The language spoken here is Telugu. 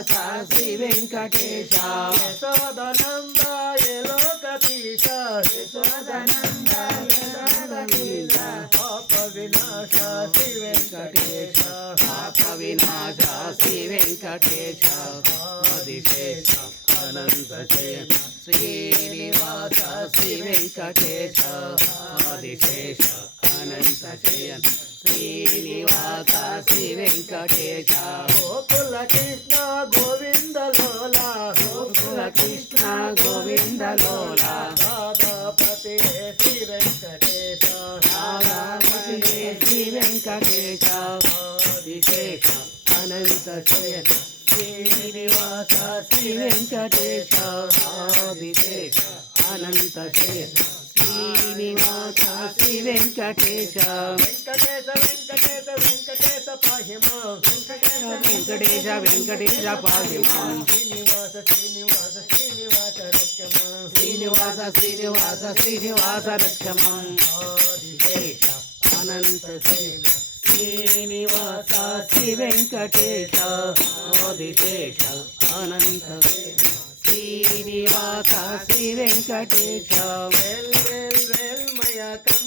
శ్రీనివాస శ్రీ వెంకటేశ యశోదనందాయ లోకధీశ యశోదనందాయ లోకధీశ పాప వినాశ శ్రీ వెంకటేశ పాప వినాశ శ్రీ వెంకటేశ ఆదిశేష అనంత శయన శ్రీనివాస శ్రీ వెంకటేశ ఆదిశేష అనంత శయన శ్రీనివాస శ్రీ వెంకటేశ గోకుల కృష్ణ గోవింద లోల గోకుల కృష్ణ గోవింద లోల రాధాపతి శ్రీ వెంకటేశ రాధాపతి శ్రీ వెంకటేశ ఆదిశేష అనంత శయన శ్రీనివాస శ్రీ వెంకటేశ ఆదిశేష అనంత శయన శ్రీనివాస శ్రీ వెంకటేశ వెంకటేశ వెంకటేశ వెంకటేశ పాహిమా వెంకటేశ వెంకటేశ పాహి మాం శ్రీనివాస శ్రీనివాస శ్రీనివాస రక్షమా శ్రీనివాస శ్రీనివాస శ్రీనివాస రక్షమాం ఆదిశేష అనంత శయన శ్రీనివాస శ్రీ వెంకటేశ ఆదిశేష అనంత శయన శ్రీనివాస శ్రీ వెంకటేశ వేల్ వేల్ వేల్ మయ కంద